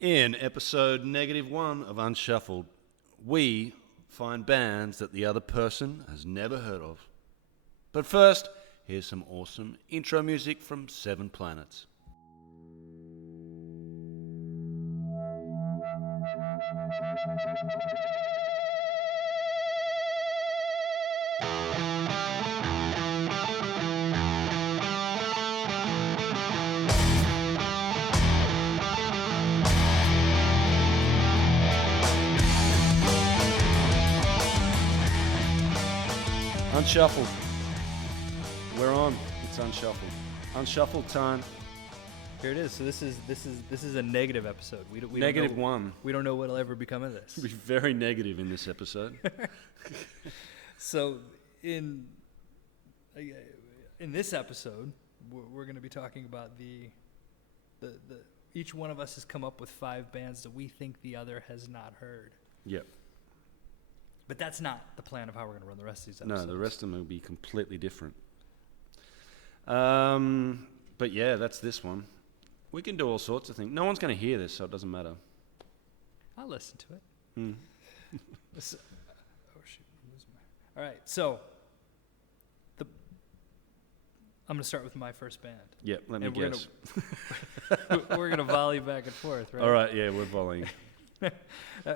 In episode -1 of Unshuffled, we find bands that the other person has never heard of. But first, here's some awesome intro music from 7 Planets. Unshuffled. We're on. It's Unshuffled. Unshuffled time. Here it is. So this is a negative episode. We don't know, -1. We don't know what'll ever become of this. We'll be very negative in this episode. So in this episode, we're going to be talking about the each one of us has come up with 5 bands that we think the other has not heard. Yep. But that's not the plan of how we're going to run the rest of these episodes. No, the rest of them will be completely different. But yeah, that's this one. We can do all sorts of things. No one's going to hear this, so it doesn't matter. I'll listen to it. Mm. Oh shoot! All right, so I'm going to start with my first band. Yep, let me guess. We're going to volley back and forth, right? All right, yeah, we're volleying.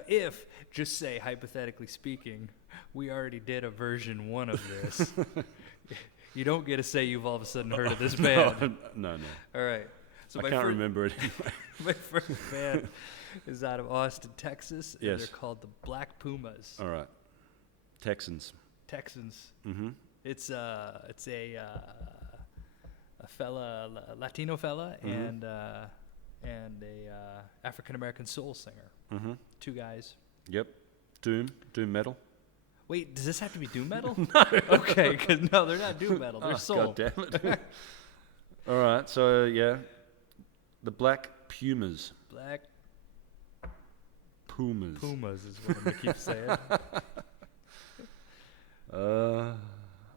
If, just say, hypothetically speaking, we already did a version 1 of this, you don't get to say you've all of a sudden heard of this band. No. All right. So I can't remember it anyway. My first band is out of Austin, Texas, and yes. they're called the Black Pumas. All right. Texans. Mm-hmm. It's a Latino fella, mm-hmm. and a African American soul singer. Mm-hmm. 2 guys. Yep. Doom metal. Wait, does this have to be doom metal? No. Okay, because no, they're not doom metal. They're soul. God damn it. All right, so yeah, the Black Pumas. Black Pumas. Pumas is what I'm going to keep saying.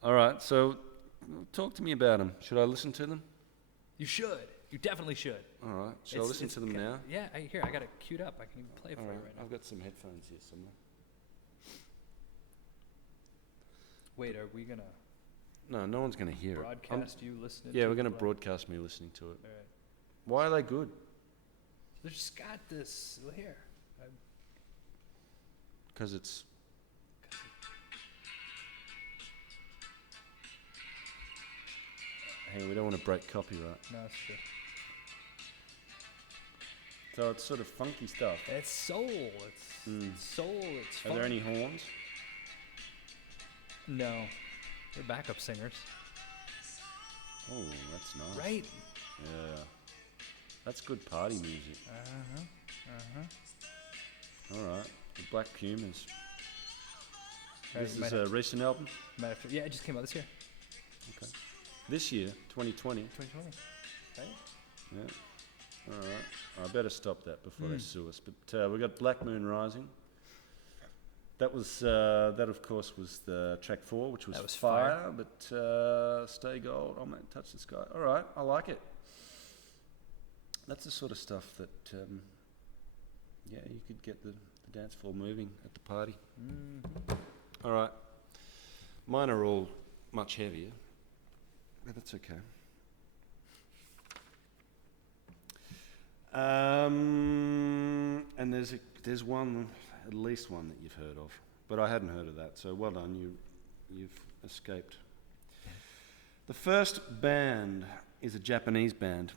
All right, so talk to me about them. Should I listen to them? You should. You definitely should. All right, shall I listen to them now? Yeah, I got it queued up. I can even play it for you right now. I've got some headphones here somewhere. Wait, are we going to No one's going to hear broadcast you listening to it. Yeah, it? we're going to broadcast me listening to it. All right. Why are they good? They just got this. Well, here. Because it's... Hey, we don't want to break copyright. No, that's true. So it's sort of funky stuff. It's soul. It's soul. It's fun. Are there any horns? No. They're backup singers. Oh, that's nice. Right? Yeah. That's good party music. All right. The Black Pumas. This is a recent album? Yeah, it just came out this year. Okay. This year, 2020. 2020. Right? Yeah. All right. I better stop that before they sue us. But we got Black Moon Rising. That was that of course was the track 4, which was Fire. But Stay Gold, Oh Man, Touch the Sky. All right, I like it. That's the sort of stuff that yeah, you could get the dance floor moving at the party. All right, mine are all much heavier, but that's okay. And there's one, at least one that you've heard of, but I hadn't heard of that. So well done, you've escaped. The first band is a Japanese band.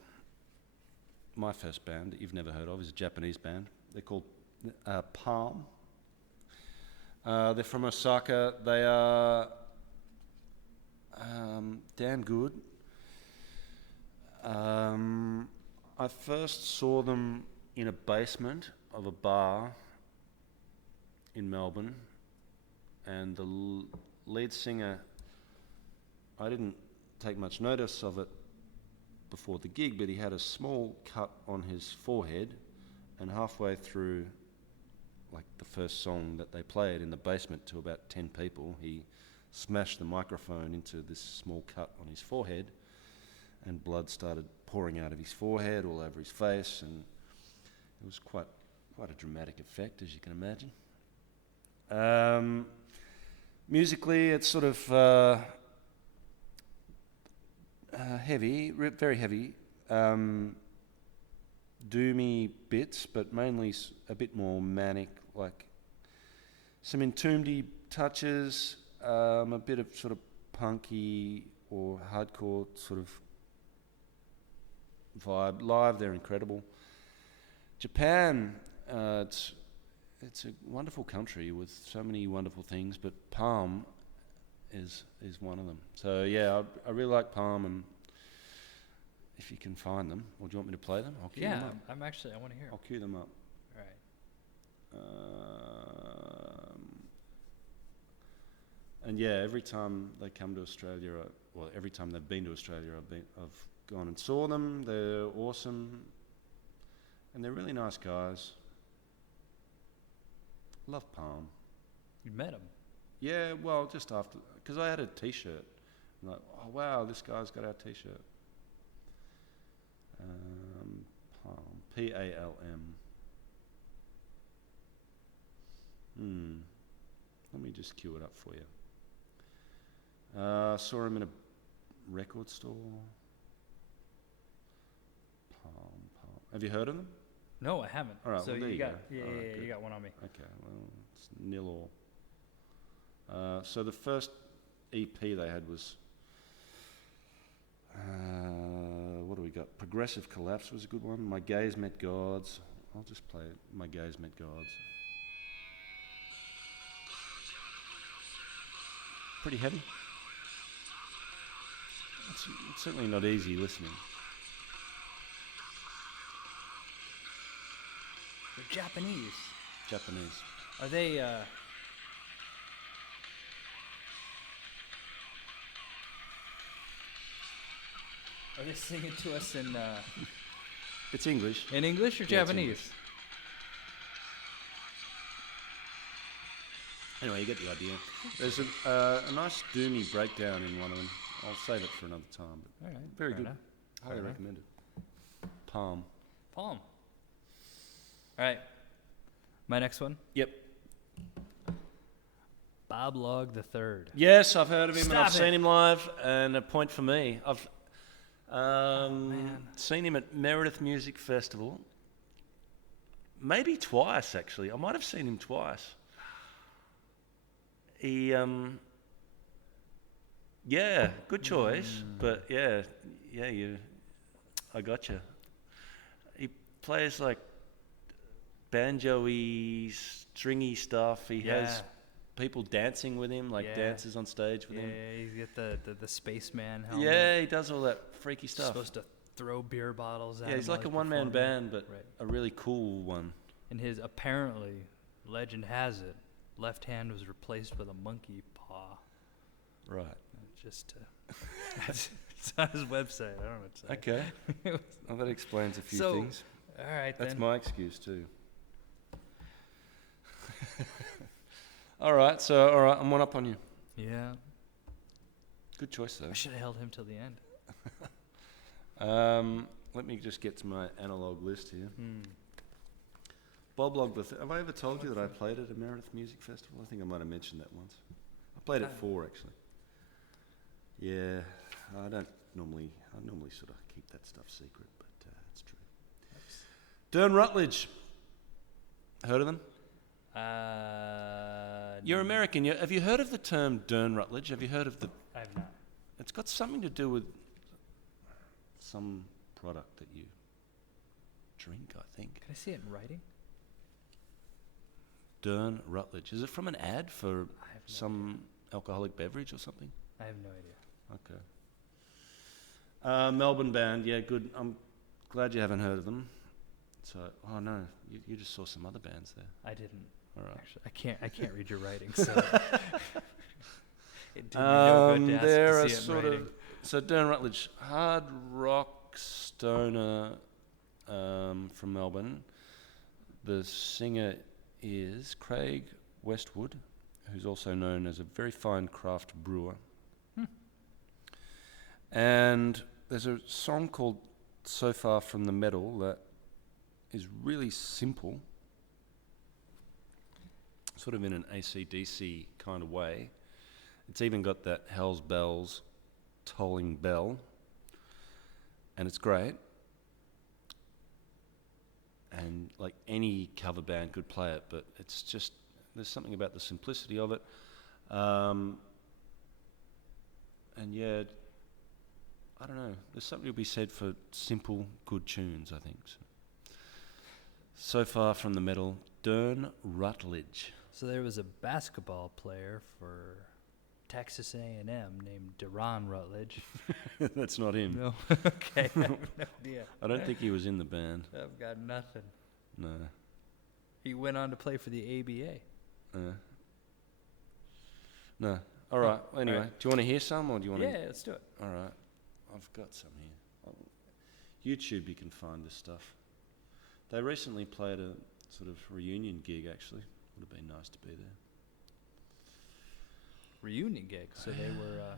My first band that you've never heard of is a Japanese band. They're called Palm. They're from Osaka. They are damn good. I first saw them in a basement of a bar in Melbourne, and the lead singer, I didn't take much notice of it before the gig, but he had a small cut on his forehead, and halfway through like the first song that they played in the basement to about 10 people, he smashed the microphone into this small cut on his forehead, and blood started pouring out of his forehead all over his face, and it was quite a dramatic effect, as you can imagine. Musically, it's sort of heavy, very heavy, doomy bits, but mainly a bit more manic, like some entombedy touches, a bit of sort of punky or hardcore sort of vibe. Live, they're incredible. Japan, it's a wonderful country with so many wonderful things, but Palm is one of them. So yeah, I really like Palm, and if you can find them, or do you want me to play them? I'll cue them up. I want to hear. I'll cue them up. All right. And yeah, every time they come to Australia, every time they've been to Australia, I've gone and saw them. They're awesome, and they're really nice guys. Love Palm. You met him? Yeah, well, just after, because I had a T-shirt. I'm like, oh wow, this guy's got our T-shirt. Palm, Palm. Let me just cue it up for you. Saw him in a record store. Palm. Have you heard of them? No, I haven't. All right, so well, there you got, go. yeah, All right, yeah, good. you got one on me. Okay, well, it's nil all. So the first EP they had was, what do we got? Progressive Collapse was a good one. My Gaze Met Gods. I'll just play it. My Gaze Met Gods. Pretty heavy. It's certainly not easy listening. They're Japanese. Japanese. Are they, are they singing to us It's English. in English or Yeah, it's Japanese? English. Anyway, you get the idea. There's a nice doomy breakdown in one of them. I'll save it for another time. But All right. very fair good. enough. Highly Fair enough. recommended. Palm. Palm. All right. My next one. Yep. Bob Log the Third. Yes, I've heard of him and Stop I've it. seen him live, and a point for me. I've man. seen him at Meredith Music Festival. Maybe twice, actually. I might have seen him twice. He, yeah, good choice, but yeah, I gotcha. He plays like banjo-y, stringy stuff. He has people dancing with him, like dancers on stage with him. Yeah, he's got the spaceman helmet. Yeah, he does all that freaky stuff. Supposed to throw beer bottles at Yeah, him he's while like a one-man performing. band, but Right. a really cool one. And his, apparently, legend has it, left hand was replaced with a monkey paw. Right. Just to... it's on his website. I don't know what to say. Okay. Well, that explains a few So, things. All right, That's then. my excuse too. All right, I'm one up on you. Yeah. Good choice though. I should have held him till the end. Let me just get to my analog list here. Hmm. Bob Log the Have I ever told you that I played at a Meredith Music Festival? I think I might have mentioned that once. I played at 4 actually. Yeah, I normally sort of keep that stuff secret, but it's true. Dern Rutledge. Heard of them? You're American. Have you heard of the term Dern Rutledge? Have you heard of the... I have not. It's got something to do with some product that you drink, I think. Can I see it in writing? Dern Rutledge. Is it from an ad for I have no some alcoholic beverage or something? I have no idea. Okay. Melbourne band, yeah, good. I'm glad you haven't heard of them. So, oh no, you just saw some other bands there. I didn't. All right. Actually, I can't read your writing, so it did me no good to ask they're to a see it in sort writing. of so Dern Rutledge, hard rock stoner from Melbourne. The singer is Craig Westwood, who's also known as a very fine craft brewer. And there's a song called "So Far From the Metal" that is really simple, sort of in an AC/DC kind of way. It's even got that Hell's Bells tolling bell, and it's great. And like any cover band could play it, but it's just, there's something about the simplicity of it. And yeah, I don't know, there's something to be said for simple, good tunes, I think. So far from the metal, Dern Rutledge. So there was a basketball player for Texas A&M named Deron Rutledge. That's not him. No, okay, I have no idea. I don't think he was in the band. I've got nothing. No. He went on to play for the ABA. No. All right. Anyway, right. Do you want to hear some, or do you want to? Yeah, let's do it. All right. I've got some here. YouTube, you can find this stuff. They recently played a sort of reunion gig, actually. Would have been nice to be there. Reunion gig. So they were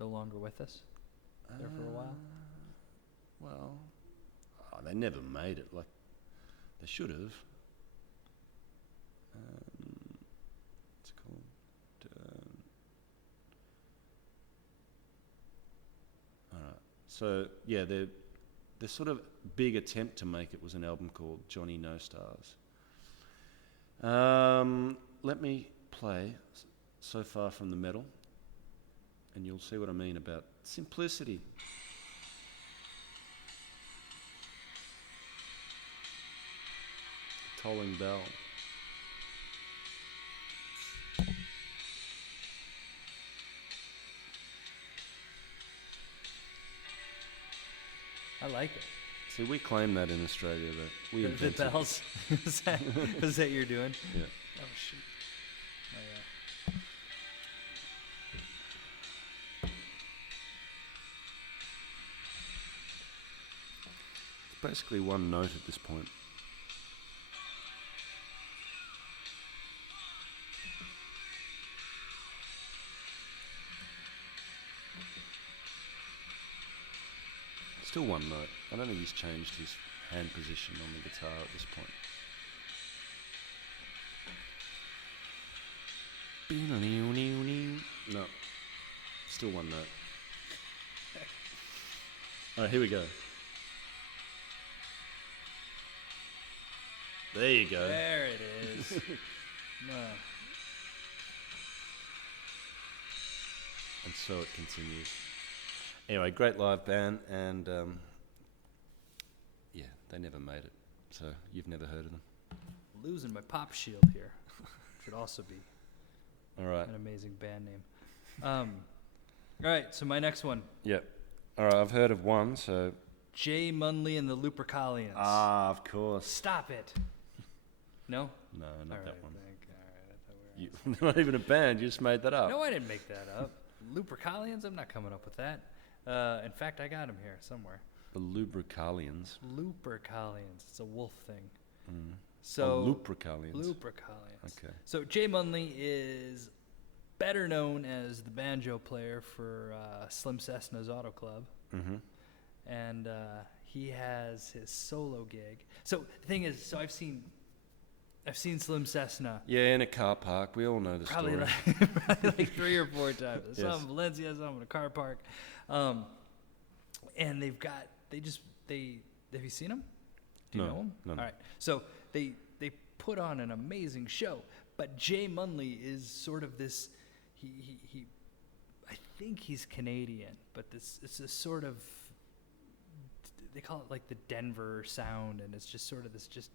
no longer with us there for a while? Well, they never made it. Like, they should have. What's it called? All right. So, yeah, their sort of big attempt to make it was an album called Johnny No Stars. Let me play So Far From the Metal, and you'll see what I mean about simplicity. Tolling bell. I like it. See, we claim that in Australia, that we The invented bells. is that you're doing? Yeah. Oh, shoot. Oh, yeah. It's basically one note at this point. Still one note. I don't think he's changed his hand position on the guitar at this point. No. Still one note. Alright, here we go. There you go. There it is. No. And so it continues. Anyway, great live band, and yeah, they never made it. So you've never heard of them. Losing my pop shield here. Should also be All right. an amazing band name. All right, so my next one. Yep. All right, I've heard of one, so... Jay Munley and the Lupercalians. Ah, of course. Stop it. No? No, not that one. I thought You're not even a band, you just made that up. No, I didn't make that up. Lupercalians? I'm not coming up with that. In fact, I got him here somewhere. The Lupercalians. Lupercalians. It's a wolf thing. Mm. So Lupercalians. Lupercalians. Okay. So Jay Munley is better known as the banjo player for Slim Cessna's Auto Club. Mm-hmm. And he has his solo gig. So the thing is, I've seen Slim Cessna. Yeah, in a car park. We all know the Probably story. probably like 3 or 4 times. Yes. Some in Valencia, some in a car park. And have you seen them? Do you know them? No. All right. So they put on an amazing show, but Jay Munley is sort of this, he I think he's Canadian, but it's this sort of, they call it like the Denver sound, and it's just sort of this just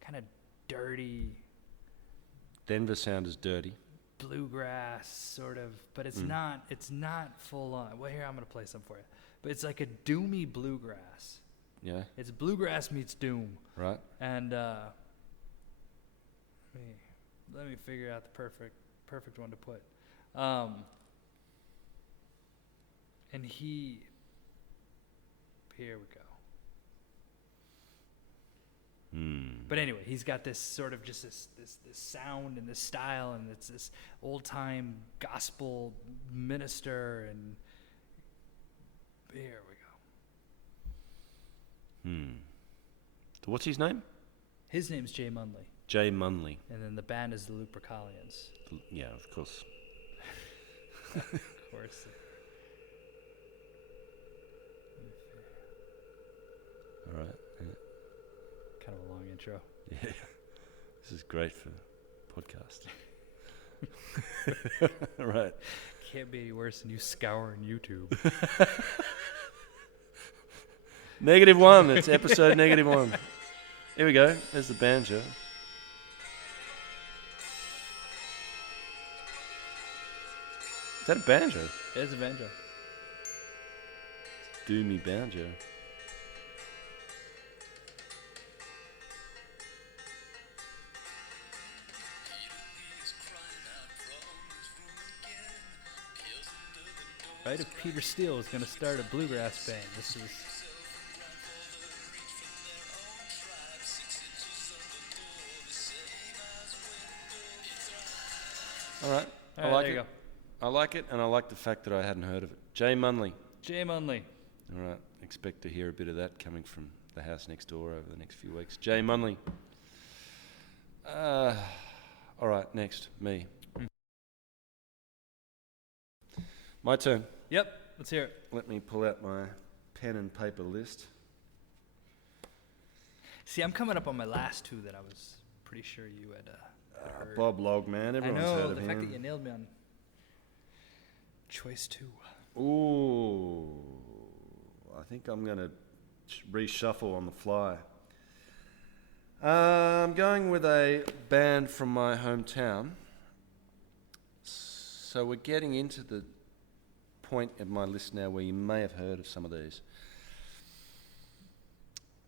kind of dirty Denver sound is dirty. bluegrass sort of, but it's not full on. Well, here, I'm going to play some for you. But it's like a doomy bluegrass. Yeah. It's bluegrass meets doom. Right. And let me figure out the perfect one to put. And here we go. But anyway, he's got this sort of just this sound and this style, and it's this old time gospel minister, and here we What's his name? His name's Jay Munley. Jay Munley. And then the band is the Lupercalians. Yeah, of course. Of course. All right. Yeah. Kind of a long intro. Yeah. This is great for podcast. All right. Can't be any worse than you scouring YouTube. -1. It's episode -1. Here we go. There's the banjo. Is that a banjo? It's a banjo. Doomy banjo. Right, if Peter Steele was going to start a bluegrass band, this is... All right. I like it. I like it, and I like the fact that I hadn't heard of it. Jay Munley. Jay Munley. All right. Expect to hear a bit of that coming from the house next door over the next few weeks. Jay Munley. All right. Next, me. My turn. Yep. Let's hear it. Let me pull out my pen and paper list. See, I'm coming up on my last two that I was pretty sure you had heard. Bob Logman. Everyone's I know, heard of the him. fact that you nailed me on choice 2. Ooh. I think I'm going to reshuffle on the fly. I'm going with a band from my hometown. So we're getting into the point of my list now where you may have heard of some of these.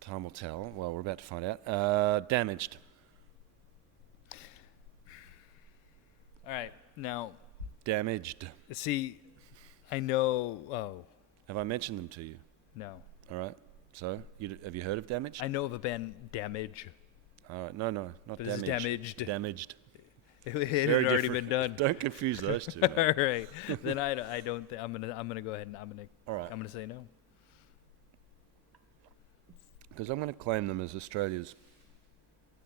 Time will tell. Well, we're about to find out. Damaged. All right. Now, Damaged. see, I know... Oh, Have I mentioned them to you? no. All right. So, have you heard of Damaged? I know of a band, Damage. All right. No, not But this is Damaged. Damaged. Damaged. It had Very already different. been done. Don't confuse those two. All right. Then I don't think... I'm gonna go ahead and All right. I'm gonna say no. Because I'm going to claim them as Australia's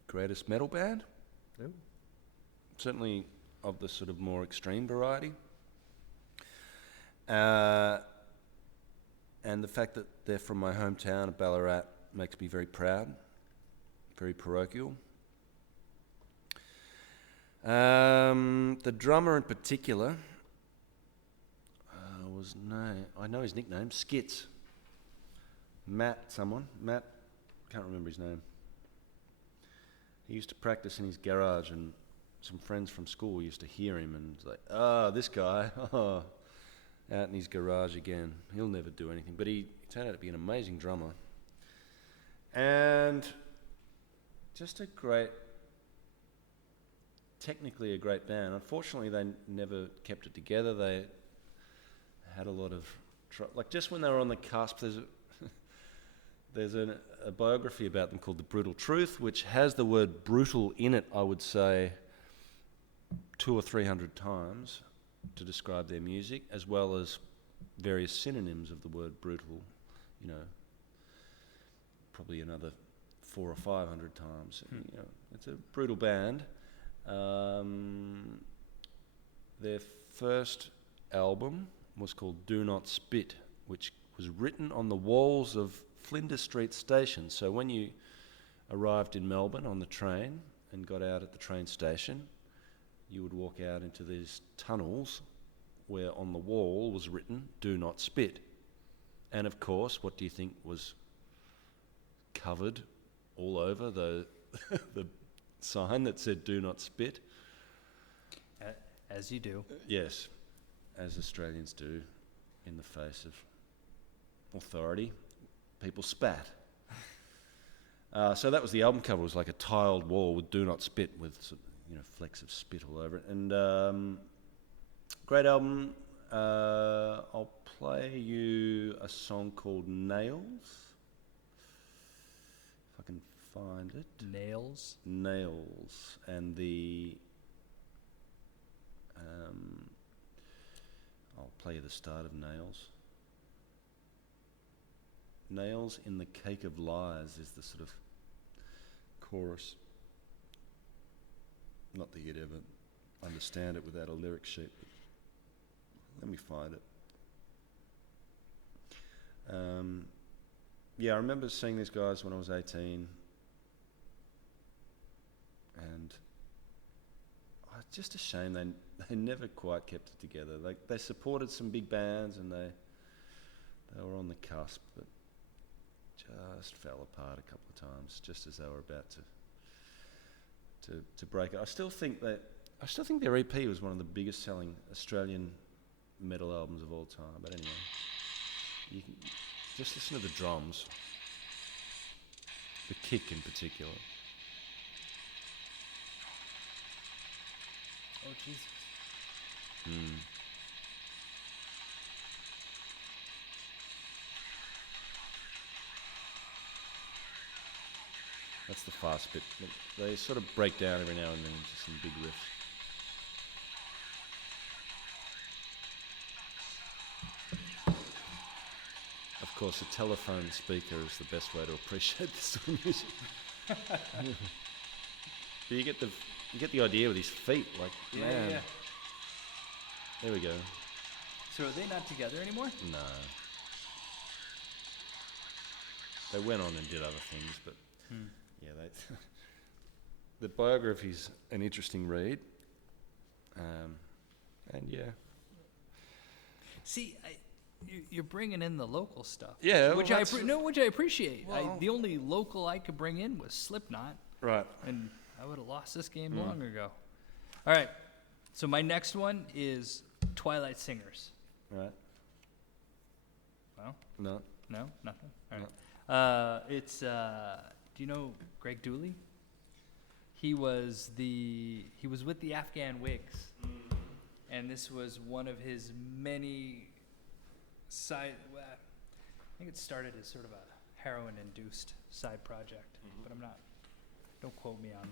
greatest metal band. Ooh. Certainly of the sort of more extreme variety. And the fact that they're from my hometown of Ballarat makes me very proud, very parochial. The drummer in particular I know his nickname, Skits. Matt, can't remember his name. He used to practice in his garage, and some friends from school used to hear him and it's like, this guy, out in his garage again. He'll never do anything. But he turned out to be an amazing drummer. And just technically a great band. Unfortunately, they never kept it together. They had a lot of like just when they were on the cusp, there's a biography about them called The Brutal Truth, which has the word brutal in it, I would say, 200 or 300 times to describe their music, as well as various synonyms of the word brutal, probably another 400 or 500 times. It's a brutal band. Their first album was called Do Not Spit, which was written on the walls of Flinders Street Station. So when you arrived in Melbourne on the train and got out at the train station, you would walk out into these tunnels where on the wall was written, Do Not Spit. And of course, what do you think was covered all over the sign that said Do Not Spit? As you do. Yes, as Australians do in the face of authority. People spat. So that was the album cover. It was like a tiled wall with Do Not Spit with flecks of spit all over it. And great album. I'll play you a song called Nails. If I can find it. Nails. And I'll play you the start of Nails. Nails in the Cake of Lies is the sort of chorus. Not that you'd ever understand it without a lyric sheet, but let me find it. Yeah, I remember seeing these guys when I was 18, and it's just a shame they never quite kept it together. Like, they supported some big bands, and they were on the cusp, but just fell apart a couple of times, just as they were about to break it. I still think their EP was one of the biggest selling Australian metal albums of all time. But anyway, you can just listen to the drums, the kick in particular. Oh, Jesus. That's the fast bit. They sort of break down every now and then into some big riffs. Of course, a telephone speaker is the best way to appreciate this sort of music. But you get the idea with his feet, like, man. Yeah. There we go. So are they not together anymore? No. They went on and did other things, but yeah, the biography's an interesting read. And yeah. See, you're bringing in the local stuff. Yeah, which I appreciate. Well, The only local I could bring in was Slipknot. Right. And I would have lost this game long ago. All right. So my next one is Twilight Singers. Right. Well, No. no, nothing. All right. It's do you know Greg Dooley? He was with the Afghan Whigs, and this was one of his many side. Well, I think it started as sort of a heroin-induced side project, but don't quote me on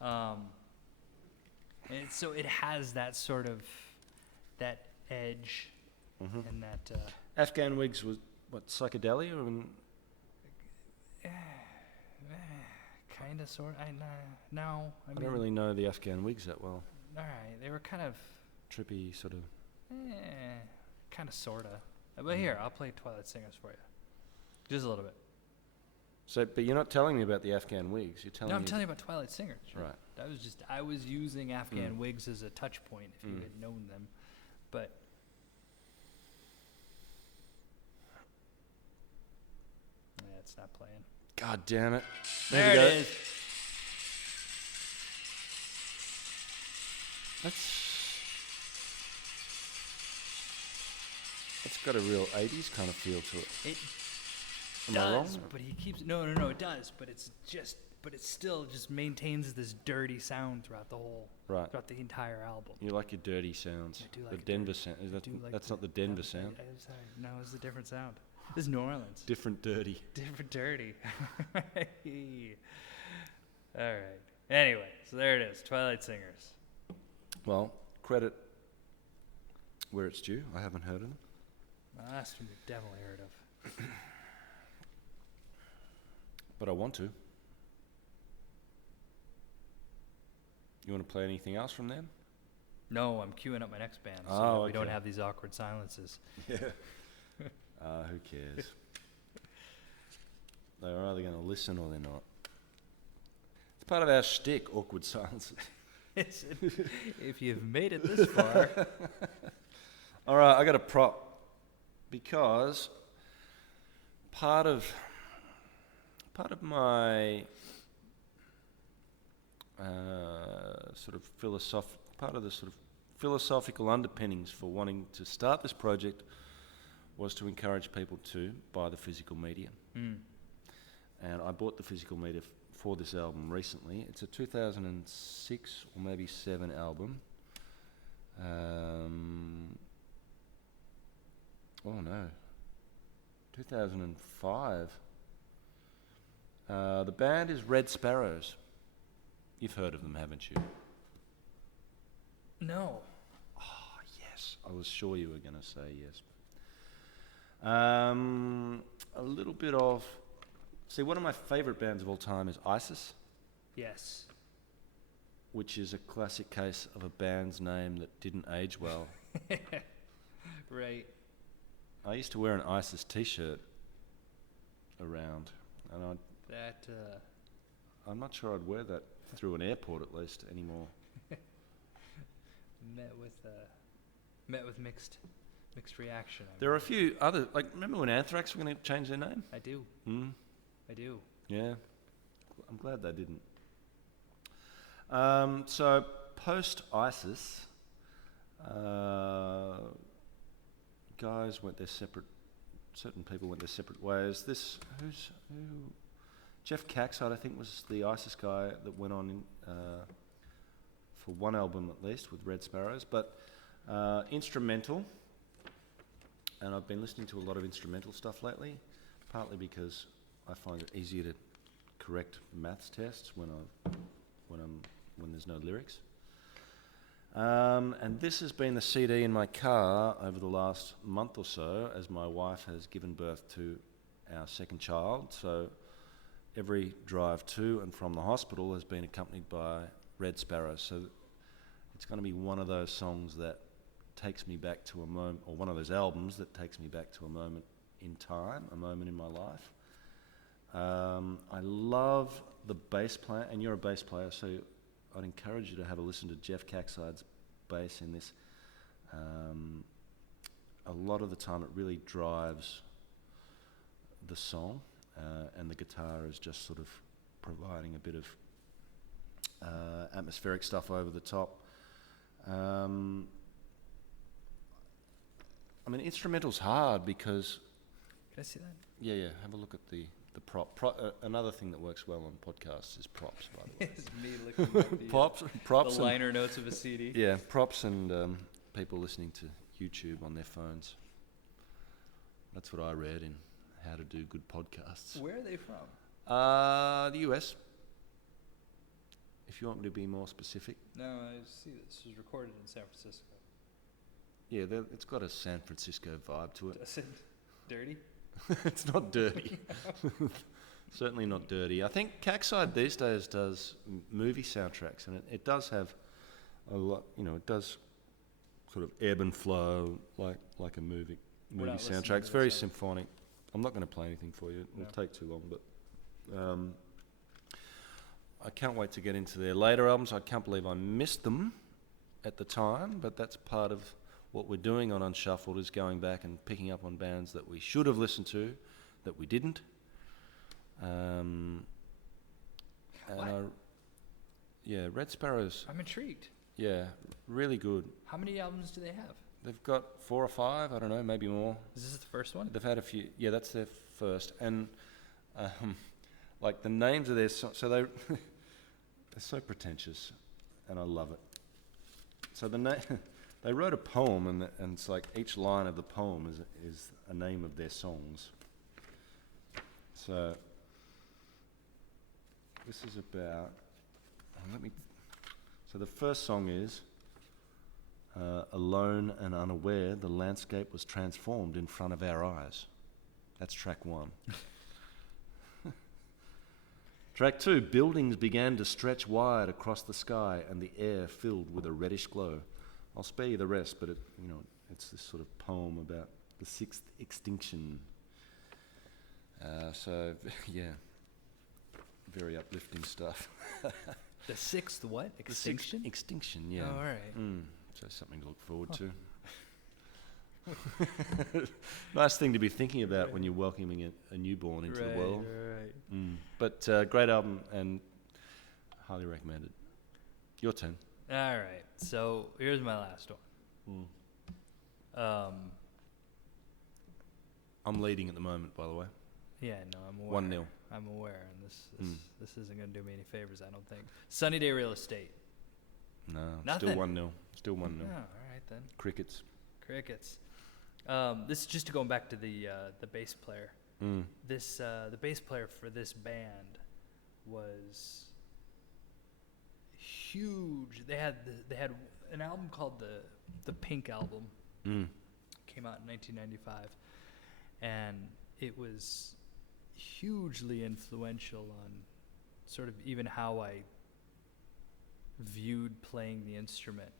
that. And so it has that sort of that edge and that. Afghan Wigs was what, psychedelia? Kind of, sort. No. I don't really know the Afghan Wigs that well. All right, they were kind of Trippy sort of. kind of, sorta. But here, I'll play Twilight Singers for you, just a little bit. So, but you're not telling me about the Afghan Wigs. You're telling me. No, I'm telling you about Twilight Singers. Right. I was using Afghan Wigs as a touch point if you had known them, but. Yeah, it's not playing. God damn it. There it is. That's got a real 80s kind of feel to it. It Am I wrong? does, but he keeps no, it does, but it still just maintains this dirty sound throughout throughout the entire album. You like your dirty sounds. I do like the it Denver dirty. sound. That's not the Denver sound. I'm sorry. No, it's a different sound. This is New Orleans. Different dirty. Different dirty. All right. Anyway, so there it is. Twilight Singers. Well, credit where it's due. I haven't heard of them. Well, that's from the devil I heard of. But I want to. You want to play anything else from them? No, I'm queuing up my next band, so Oh, that we don't okay. have these awkward silences. Yeah. Who cares? They're either going to listen or they're not. It's part of our shtick, awkward silences. If you've made it this far. All right, I got a prop because part of my sort of philosophical underpinnings for wanting to start this project was to encourage people to buy the physical media. And I bought the physical media for this album recently. It's a 2006 or maybe 7 album. Oh no, 2005. The band is Red Sparrows. You've heard of them, haven't you? No. Oh, yes. I was sure you were going to say yes. A little bit of... See, one of my favourite bands of all time is ISIS, Yes. which is a classic case of a band's name that didn't age well. Right. I used to wear an ISIS t-shirt around, and I'm not sure I'd wear that through an airport at least anymore. Met with mixed reaction. There are a few other, like, remember when Anthrax were going to change their name? I do. I do. Yeah, I'm glad they didn't. So post-ISIS, guys went their separate. Certain people went their separate ways. Who? Jeff Caxide, I think, was the ISIS guy that went on for one album at least with Red Sparrows, but instrumental. And I've been listening to a lot of instrumental stuff lately, partly because I find it easier to correct maths tests when there's no lyrics. And this has been the CD in my car over the last month or so, as my wife has given birth to our second child. So every drive to and from the hospital has been accompanied by Red Sparrow. So it's going to be one of those songs that takes me back to a moment, or one of those albums that takes me back to a moment in time, a moment in my life. I love the bass player, and you're a bass player, so I'd encourage you to have a listen to Jeff Caxide's bass in this. A lot of the time it really drives the song, and the guitar is just sort of providing a bit of atmospheric stuff over the top. I mean, instrumental's hard because... Can I see that? Yeah, have a look at the prop. Another thing that works well on podcasts is props, by the way. It's me looking at props the liner notes of a CD. Yeah, props and people listening to YouTube on their phones. That's what I read in How to Do Good Podcasts. Where are they from? The US. If you want me to be more specific. No, I see this was recorded in San Francisco. Yeah, it's got a San Francisco vibe to it. Is it dirty? It's not dirty. Certainly not dirty. I think Caxide these days does movie soundtracks, and it does have a lot. It does sort of ebb and flow like a movie soundtrack. It's very symphonic. I'm not going to play anything for you. It'll take too long, but I can't wait to get into their later albums. I can't believe I missed them at the time, but that's part of what we're doing on Unshuffled, is going back and picking up on bands that we should have listened to, that we didn't. Red Sparrows. I'm intrigued. Yeah, really good. How many albums do they have? They've got 4 or 5, I don't know, maybe more. Is this the first one? They've had a few. Yeah, that's their first. And like the names of their songs, so they're so pretentious, and I love it. So they wrote a poem, and it's like each line of the poem is a name of their songs. So this is about. So the first song is alone and unaware, the landscape was transformed in front of our eyes. That's track 1. Track 2, buildings began to stretch wide across the sky and the air filled with a reddish glow. I'll spare you the rest, but it's this sort of poem about the 6th extinction. So, yeah, very uplifting stuff. The 6th what? Extinction? The 6th extinction, yeah. Oh, all right. So something to look forward to. Nice thing to be thinking about when you're welcoming a newborn into the world. Right. But great album and highly recommended. Your turn. All right. So here's my last one. I'm leading at the moment, by the way. Yeah, no, I'm aware. 1-0. I'm aware, and this isn't going to do me any favors, I don't think. Sunny Day Real Estate. No, Nothing. still 1-0. Still 1-0. Oh, all right then. Crickets. This is just going back to the bass player. The bass player for this band was huge. They had an album called the Pink Album. Came out in 1995, and it was hugely influential on sort of even how I viewed playing the instrument.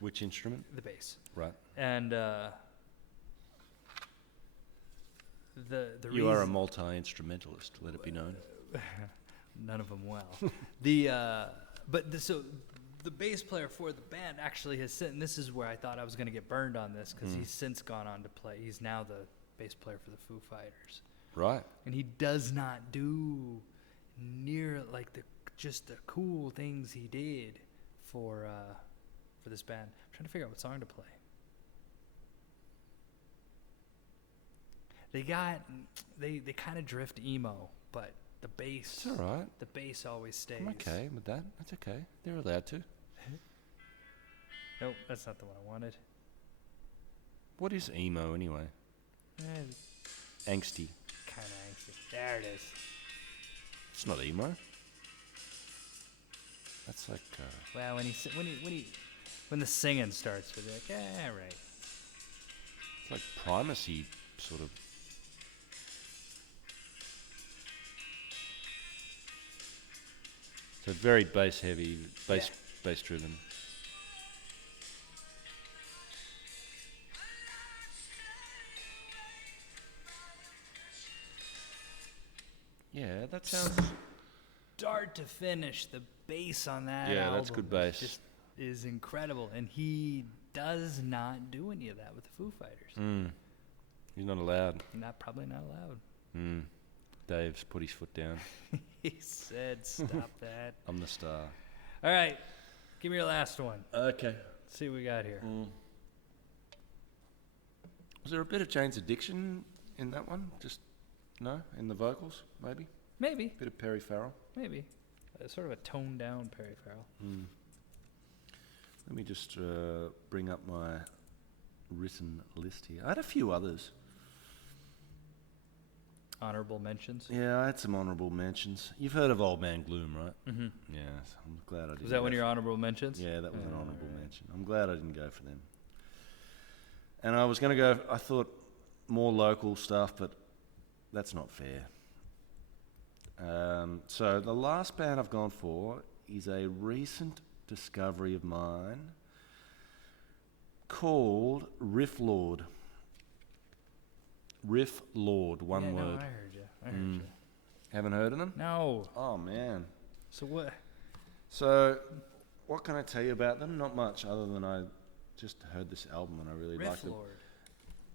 Which instrument? The bass. Right. And the You are a multi-instrumentalist, let it be known. None of them well. So the bass player for the band actually has since, and this is where I thought I was going to get burned on this, because he's since gone on to play. He's now the bass player for the Foo Fighters. Right. And he does not do near like the cool things he did for this band. I'm trying to figure out what song to play. They kind of drift emo, but the bass. It's all right. The bass always stays. I'm okay with that. That's okay. They're allowed to. Nope, that's not the one I wanted. What is emo anyway? Angsty. Kind of angsty. There it is. It's not emo. That's like. Well, when the singing starts, we're like, yeah, right. It's like primacy, sort of. So very bass heavy, bass driven. Yeah, that sounds. Start to finish, the bass on that Yeah, album that's good bass. is incredible, and he does not do any of that with the Foo Fighters. He's not allowed. Probably not allowed. Dave's put his foot down. He said, "Stop that." I'm the star. All right, give me your last one. Okay. Let's see what we got here. Was there a bit of Jane's Addiction in that one? Just no, in the vocals, maybe. Maybe. Bit of Perry Farrell. Maybe. Sort of a toned down Perry Farrell. Let me just bring up my written list here. I had a few others. Honorable mentions. Yeah, I had some honourable mentions. You've heard of Old Man Gloom, right? Mm-hmm. Yeah, I'm glad I didn't. Was that one of your honourable mentions? Yeah, that was an honourable mention. I'm glad I didn't go for them. And I was going to go, I thought more local stuff, but that's not fair. So the last band I've gone for is a recent discovery of mine called Riff Lord. Riff Lord, one word. No, I heard you. I heard you. Haven't heard of them? No. Oh, man. So what? So what can I tell you about them? Not much, other than I just heard this album and I really liked it. Riff Lord.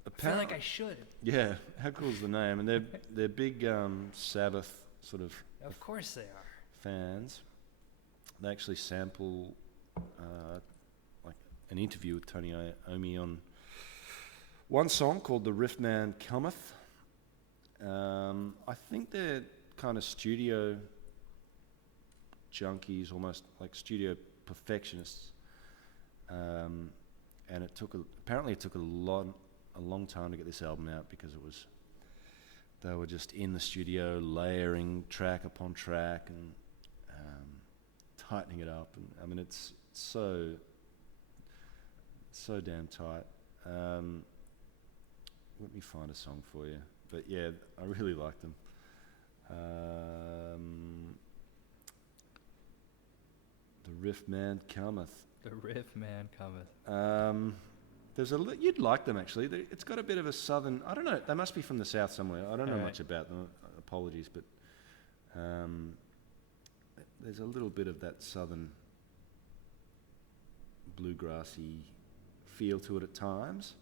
I feel like I should. Yeah, how cool is the name? And they're big Sabbath sort of. Of course they are. Fans. They actually sample like an interview with Tony Iommi on one song called "The Riff Man Cometh." I think they're kind of studio junkies, almost like studio perfectionists. And apparently it took a long time to get this album out because they were just in the studio layering track upon track and tightening it up. And I mean, it's so damn tight. Let me find a song for you. But yeah, I really like them. The Riff Man Cometh. The Riff Man Cometh. You'd like them actually. It's got a bit of a southern. I don't know. They must be from the south somewhere. I don't know much about them. Apologies, but there's a little bit of that southern bluegrassy feel to it at times,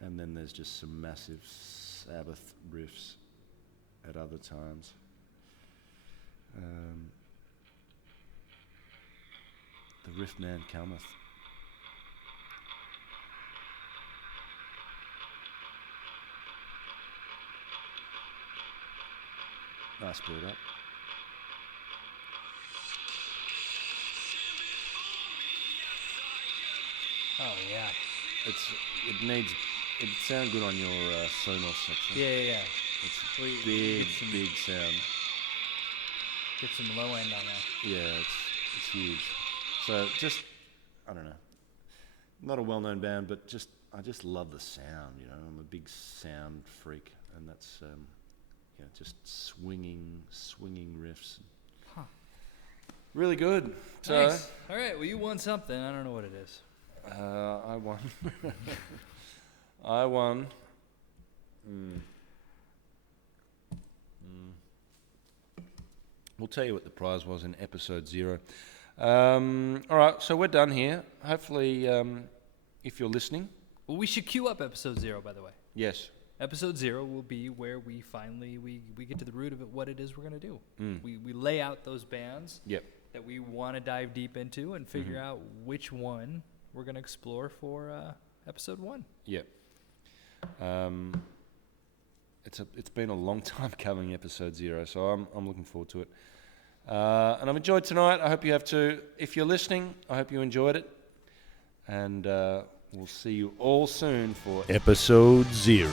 and then there's just some massive Sabbath riffs at other times. The Riff Man Cometh. Nice build up. Oh yeah. It'd sound good on your Sonos section. Yeah. It's big sound. Get some low end on that. Yeah, it's huge. So just, I don't know, not a well-known band, but I just love the sound. You know, I'm a big sound freak. and that's just swinging riffs. Huh. Really good. So, Thanks. All right. Well, you won something. I don't know what it is. I won. I won. We'll tell you what the prize was in episode 0. All right, so we're done here. Hopefully, if you're listening. Well, we should queue up episode 0, by the way. Yes. Episode 0 will be where we finally we get to the root of it, what it is we're going to do. We lay out those bands that we want to dive deep into and figure out which one we're going to explore for episode 1. Yep. It's been a long time coming, episode 0, so I'm looking forward to it. And I've enjoyed tonight. I hope you have too. If you're listening, I hope you enjoyed it. And we'll see you all soon for episode 0.